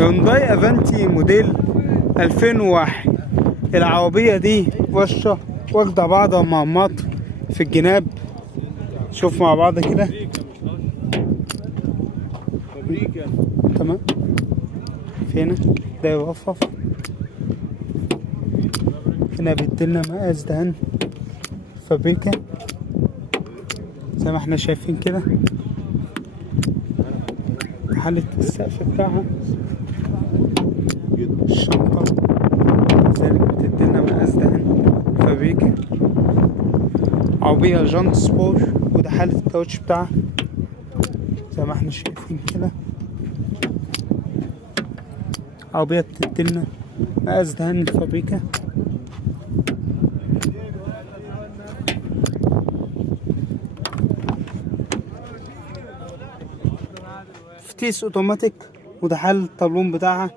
هيونداي افنتي موديل 2001. العربية دي وشة واخدة بعض المعمات في الجناب. شوف مع بعض كده. تمام. في هنا ده يوقف. هنا بيديلنا مقاس دهان فابريكا زي ما احنا شايفين كده. حالة السقف بتاعها، الشنطة كذلك بتديلنا مقاس دهان فابريكا. عربية جانت سبور، وده حالة الكاوتش بتاعها زي ما احنا شايفين كده. عربية بتديلنا مقاس دهان فابريكا. فتيس اوتوماتيك، وده حل الطابلون بتاعها.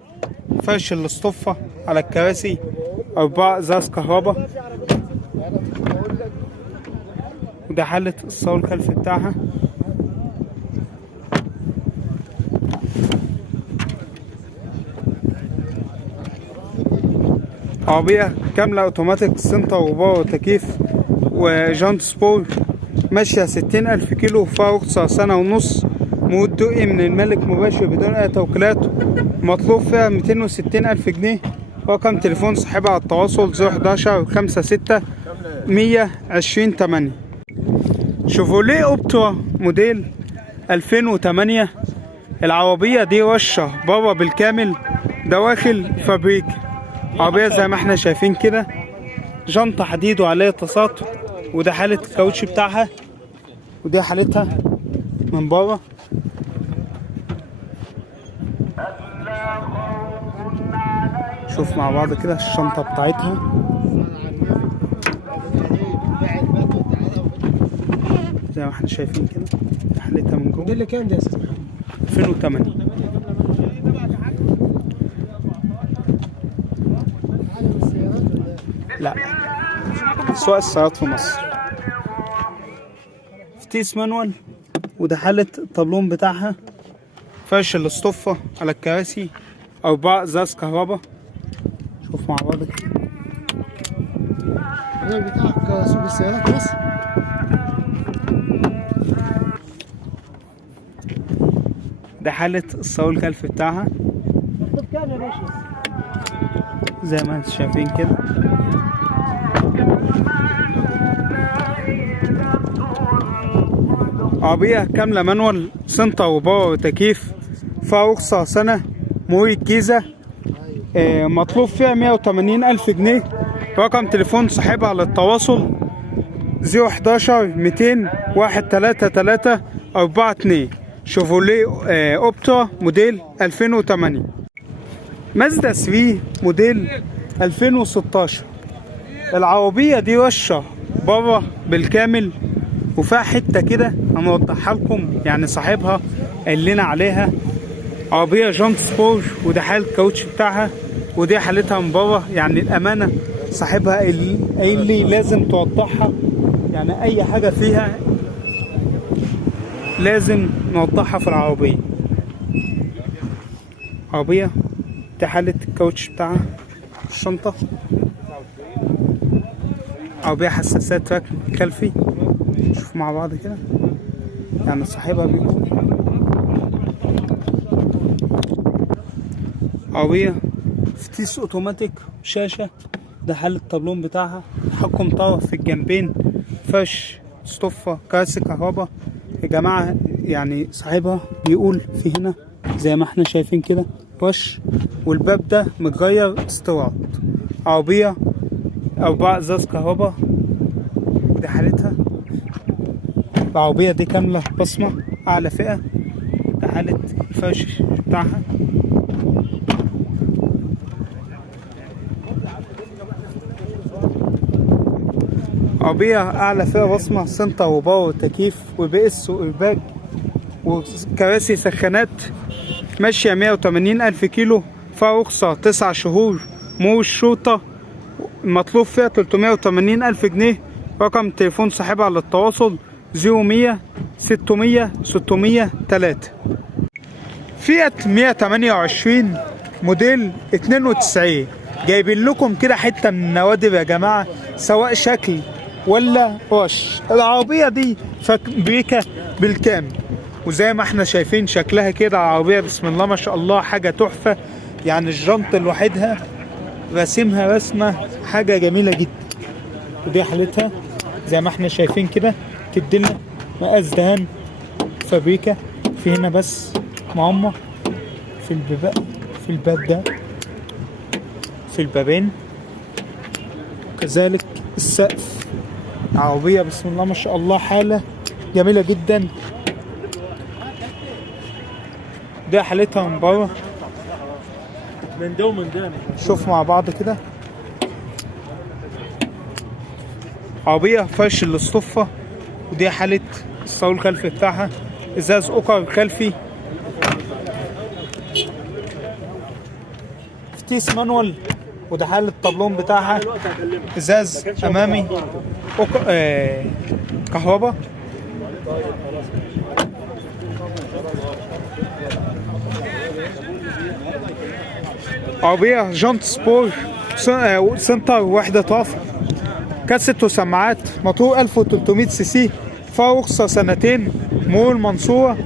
فرش الاصطفة على الكراسي، 4 ازاز كهرباء، وده حلة الصالون الخلفي بتاعها. عربية كاملة اوتوماتيك، سنتر وباور وتكييف وجانت سبور. ماشية 60,000 كيلو، فيها رخصة 1.5 سنة، مدوقي من الملك مباشر بدون اي توكيلات. مطلوب فيها 260,000 جنيه. رقم تليفون صاحبها على التواصل 011 56 120 8. شيفروليه اوبترا موديل 2008. العربية دي وشة بابا بالكامل، دواخل فابريك. عربية زي ما احنا شايفين كده، جنطة حديد وعليها تساطر، وده حالة الكاوتش بتاعها، ودي حالتها من بره. شوف مع بعض كده الشنطة بتاعتها زي ما احنا شايفين كده. حالتها من جوه. ده اللي كام ده يا استاذ؟ 2008. لا، سواق السيارات في مصر. فتيس مانوال، وده حالة الطابلون بتاعها. فرش الاصطفة على الكراسي، 4 ازاز كهرباء. شوف مع بعض كده. الراجل بتاعك سوق السيارات بس. ده حالة الصالون الخلفي بتاعها كام يا باشا؟ زي ما انتم شايفين كده. عربية كاملة مانوال، سنتر وباور وتكييف، فيها رخصة سنة، مرور الجيزة. مطلوب فيها 180,000 جنيه. رقم تليفون صاحبها على التواصل 011 200 133 42. شيفروليه اوبترا موديل 2008. مازدا 3 موديل 2016. العربية دي وشة بره بالكامل، وفيها حتة كده هنوضحها لكم، يعني صاحبها قال لنا عليها. عربية جانت سبور، وده حال الكاوتش بتاعها، ودي حالتها من بره. يعني الأمانة صاحبها قايل لي لازم توضحها، يعني أي حاجة فيها لازم نوضحها في العربية. عربية دي حالة الكاوتش بتاعها، الشنطة. عربية حساسات ركن خلفي. شوف مع بعض كده، يعني صاحبها بيقول. عربية فتيس اوتوماتيك، شاشة. ده حل الطابلون بتاعها، تحكم طرف في الجنبين، فرش اصطفة، كراسي كهرباء. يا جماعة يعني صاحبها بيقول في هنا زي ما احنا شايفين كده وش، والباب ده متغير استيراد. عربية 4 ازاز كهرباء، دي حالتها. العربية دي كاملة بصمة أعلى فئة. ده حالة الفرش بتاعها. عربية أعلى فئة بصمة، سنتر وباور وتكييف وبي اس وإيرباج وكراسي سخانات. ماشية 180,000 كيلو، فيها رخصة 9 شهور، مرور الشرطة. مطلوب فيها 380,000 جنيه. رقم تليفون صاحبها على التواصل 0100 600 603. فيات 128 موديل 92. جايبين لكم كده حته من النوادر يا جماعه، سواء شكل ولا وش. العربيه دي فابريكا بالكامل، وزي ما احنا شايفين شكلها كده عربيه بسم الله ما شاء الله حاجه تحفه. يعني الجنط لوحدها راسمها رسمه حاجه جميله جدا. ودي حالتها زي ما احنا شايفين كده، تدينا مقاس دهان فابريكا. في هنا بس معمر في الباب ده، في البابين، وكذلك السقف. عربية بسم الله ما شاء الله حالة جميلة جدا. ده حالتها من بره، من ده ومن ده. شوف مع بعض كده. عربية فرش الاصطفة. ودي حالة الصاروخ الخلفي بتاعها، ازاز اوكر خلفي، فتيس مانوال. وده حالة الطبلون بتاعها، ازاز امامي كهرباء. عربية جانت سبور سنتر وحدة رفع، كاسيت وسماعات، موتور 1300 سي سي، فيها رخصة سنتين، مرور المنصورة،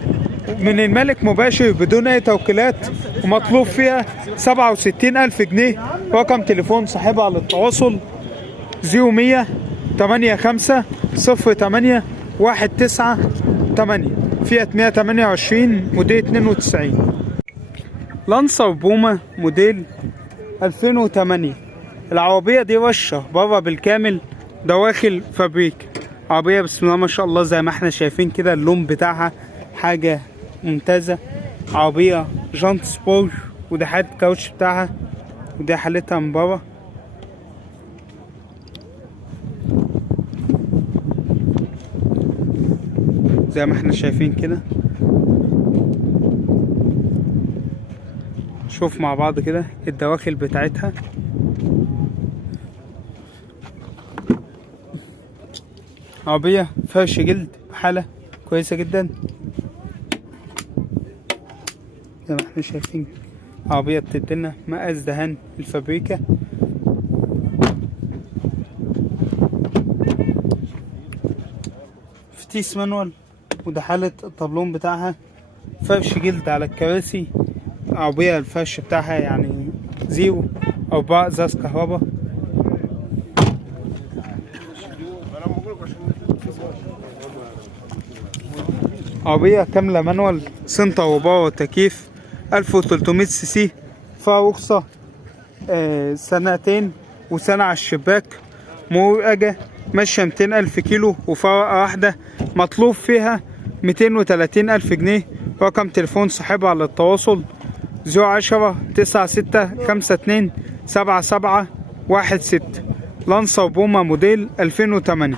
من الملك مباشر بدون اي توكيلات، ومطلوب فيها 67,000 جنيه. رقم تليفون صاحبها للتواصل 0100 85 08 198. فيات 128 موديل 92. لانسر بوما موديل 2008. العربية دي وشة بره بالكامل، دواخل فابريك. عربية بسم الله ما شاء الله زي ما احنا شايفين كده، اللون بتاعها حاجة ممتازة. عربية جانت سبور. وده حالة الكاوتش بتاعها، ودي حالتها من بره. زي ما احنا شايفين كده. شوف مع بعض كده الدواخل بتاعتها. عربية فرش جلد بحالة كويسة جدا. زي ما احنا شايفين عربية بتدينا مقاس دهان الفابريكا. فتيس مانوال. وده حالة الطبلون بتاعها، فرش جلد على الكراسي. عربية الفرش بتاعها يعني زيرو، 4 ازاز كهرباء. عربية كاملة مانوال، سنتر وباور وتكييف، 1300 سي سي، فيها رخصة سنتين وسنة على الشباك، مرقجة، ماشية 200,000 كيلو، وفيها ورقة واحدة، مطلوب فيها 230,000 جنيه. رقم تليفون صاحبها على التواصل 010 96 52 77 16. لانسر بوما موديل 2008.